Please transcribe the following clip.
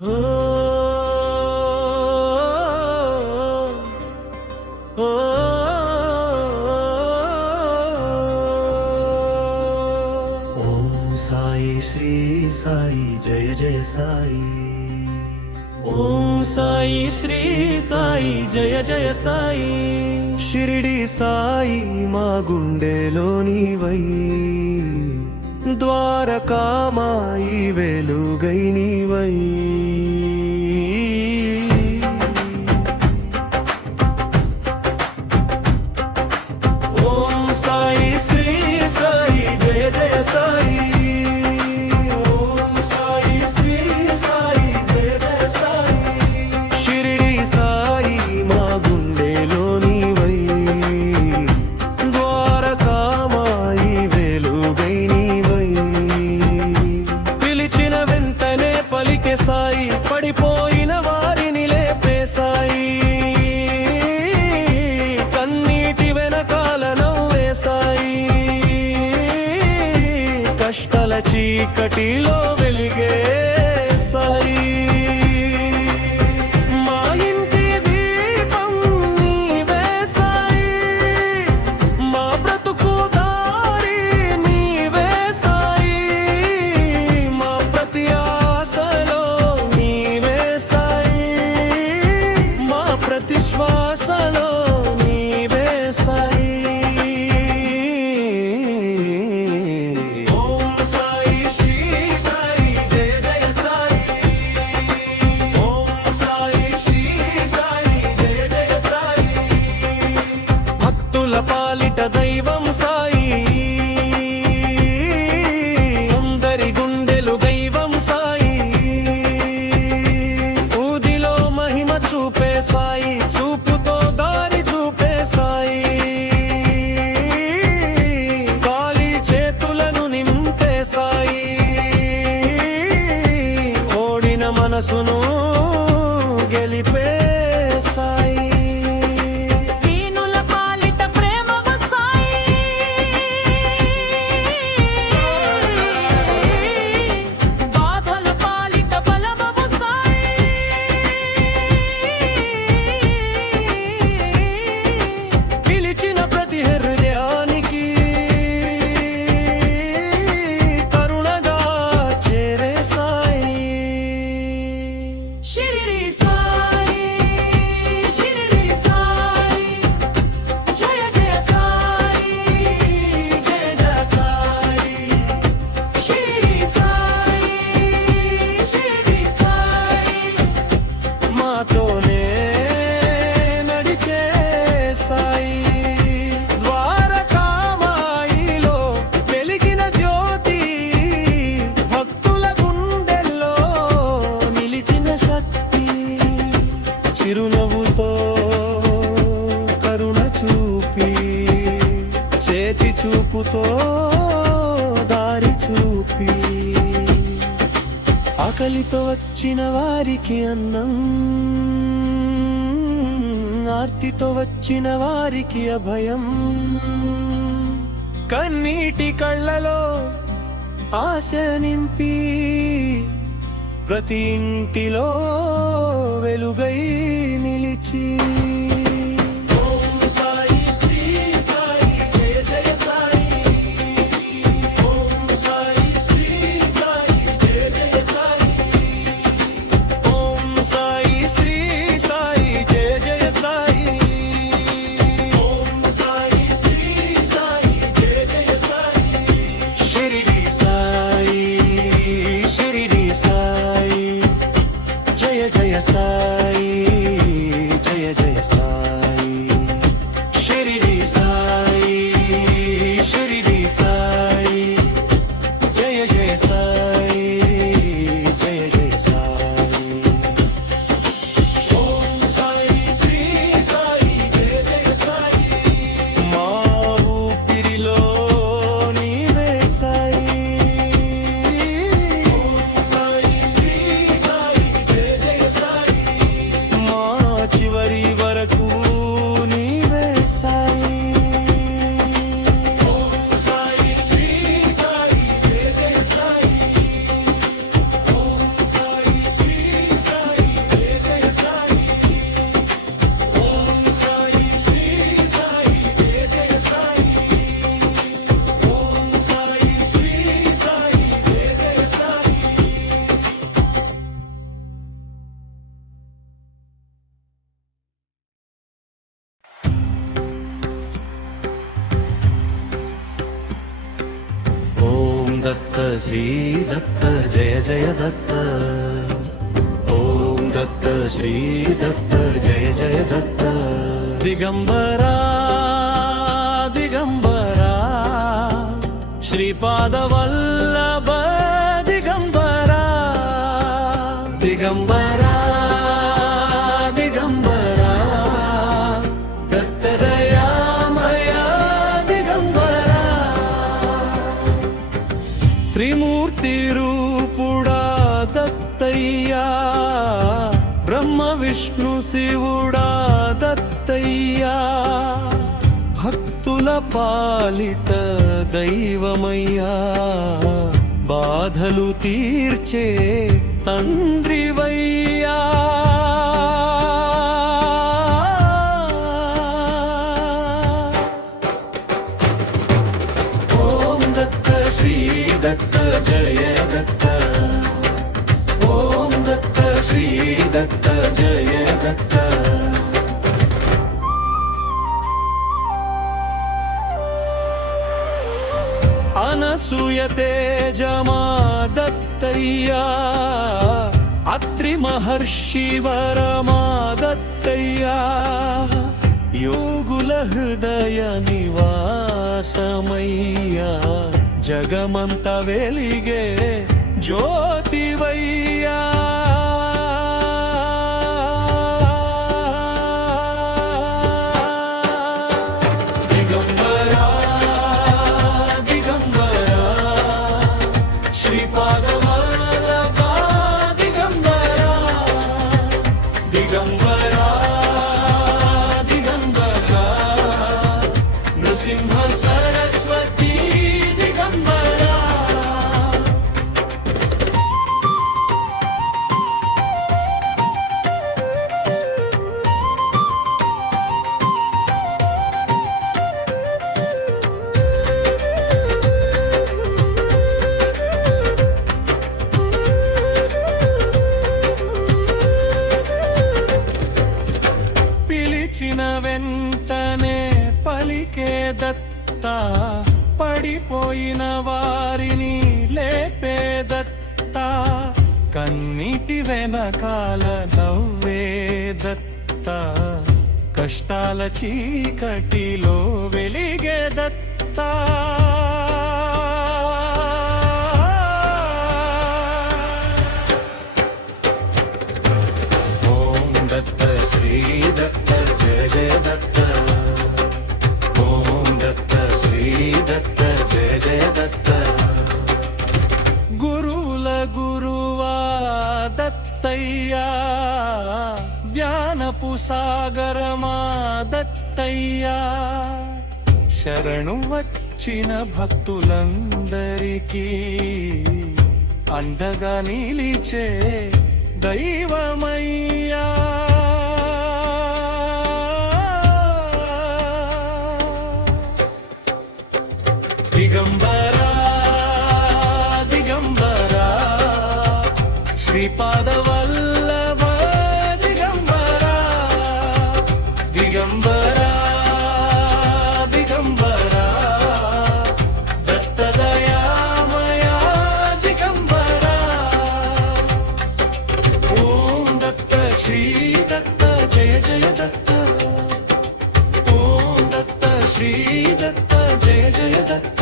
ఓం సాయి శ్రీ సాయి జయ జయ సాయి. ఓం సాయి శ్రీ సాయి జయ జయ సాయి. షిరిడి సాయి మా గుండెలోనివై, ద్వారకామాయి వెలుగై నీవై. ఓం సాయి శ్రీ సాయి జయ జయ సాయి. ఓం సాయి శ్రీ సాయి జయ జయ సాయి. షిరిడి సాయి మా గుండెలోనివై, ద్వారకామాయి వెలుగై నీవై. పిలిచిన వెంటనే పలికే సాయి, పడిపోయిన వారిని లేపే సాయి. కన్నీటి వెనకాల నవ్వే సాయి, కష్టాల చీకటిలో వెలిగే సాయి. మా ఇంటి దీపం నీవే సాయి, మా బ్రతుకు దారి నీవే సాయి. మా ప్రతి ఆశలో నీవే సాయి, మా ప్రతి శ్వాసలో నీవే సాయి. ఓం సాయి శ్రీ సాయి జయ జయ సాయి. ఓం సాయి శ్రీ సాయి జయ జయ సాయి. భక్తుల పాలిట దైవం సాయి, అందరి గుండెలు దైవం సాయి. ఊదిలో మహిమ చూపే సాయి, చూపుతో దారి చూపే సాయి. ఖాళీ చేతులను నింపే సాయి, ఓడిన మనసును గెలిపే సాయి. దీనుల పాలిట ప్రేమవ సాయి, బాధల పాలిట బలమవ సాయి. పిలిచిన ప్రతి హృదయానికి కరుణగా చేరే సాయి. షిరిడి సాయి, షిరిడి సాయి, జయ జయ సాయి, జయ జయ సాయి. షిరిడి సాయి, షిరిడి సాయి, మాతోనే నడిచే సాయి. ద్వారకామాయిలో వెలిగిన జ్యోతి, భక్తుల గుండెల్లో నిలిచిన శక్తి. చిరునవ్వుతో కరుణ చూపి, చేతి చూపుతో దారి చూపి. ఆకలితో వచ్చిన వారికి అన్నం, ఆర్తితో వచ్చిన వారికి అభయం. కన్నీటి కళ్ళలో ఆశ నింపి, ప్రతి ఇంటిలో వెలుగై నిలిచి. ఓం సాయి శ్రీ సాయి జయ జయ సాయి. ఓం సాయి శ్రీ సాయి జయ జయ సాయి. ఓం సాయి శ్రీ సాయి జయ జయ సాయి. ఓం సాయి శ్రీ సాయి జయ జయ సాయి. షిరిడి సాయి, షిరిడి సాయి జయ జయ సాయి, జయ జయ సాయి. షిరిడి సాయి, షిరిడి సాయి జయ జయ సాయి, జయ జయ సాయి. ఓం సాయి శ్రీ సాయి జయ జయ సాయి. మా ఊపిరిలో నీవే సాయి. ఓం సాయి శ్రీ సాయి జయ జయ సాయి. श्री दत्त जय जय दत्त ओम दत्त श्री दत्त जय जय दत्त दिगंबरा दिगंबरा श्रीपाद वल्लभ दिगंबरा दिगंबरा दिगंबरा दत्तदयामया दिगंबरा त्रिमूर्ति रूपुड़ा दत्तయ్యా ब्रह्म विष्णु शिवुड़ा दत्तయ్యా భక్తుల పాలిట దైవమయ్యా బాధలు తీర్చే తండ్రివయ్యా ఓం దత్త శ్రీ దత్త జయ దత్త ఓం దత్త శ్రీ దత్త జయ దత్త అనసూయ తేజమా దత్తయ్యా అత్రి మహర్షి వరమా దత్తయ్యా యోగుల హృదయ నివాసమయ్యా జగమంత వెలిగే జ్యోతివయ్యా పిలిచిన వెంటనే పలికే దత్త పడిపోయిన వారిని లేపే దత్త కన్నిటి వెనకాల నవ్వే దత్త కష్టాల చీకటిలో వెలిగే దత్త ఓం దత్త శ్రీ దత్త జయ జయ దత్త ఓం దత్త శ్రీ దత్త జయ జయ దత్త గురువుల గురువా దత్తయ్యా జ్ఞానపు సాగరమా దత్తయ్యా శరణు వచ్చిన భక్తులందరికీ అండగా నిలిచే దైవమయ్యా దిగంబరా దిగంబరా శ్రీపాద వల్లభ దిగంబరా దిగంబరా దిగంబరా దత్తదయామయా దిగంబరా ఓం దత్త శ్రీ దత్త జయ జయ దత్త ఓం దత్త శ్రీ దత్త జయ జయ దత్త